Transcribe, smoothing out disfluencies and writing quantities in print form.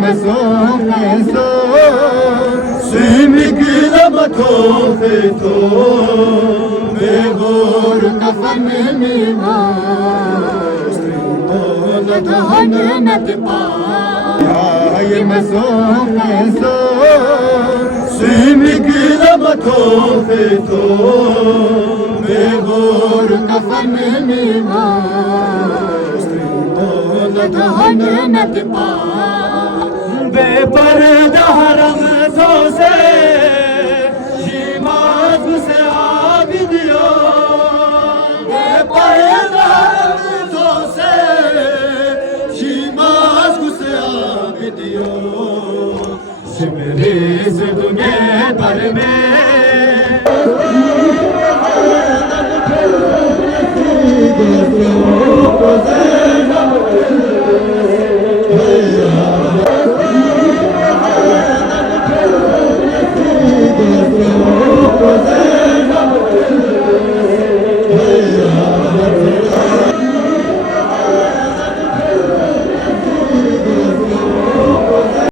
مسوخ سيمك لما توفيتو بغور كفن ميماس تهون نتبا يا مسوخ سيمك لما توفيتو بغور كفن ميماس تهون نتبا बेपर्दा हरम सोसे शिमात से आबिदियो बेपर्दा हरम सोसे शिमात से आबिदियो शिमरी से दुनिया पर में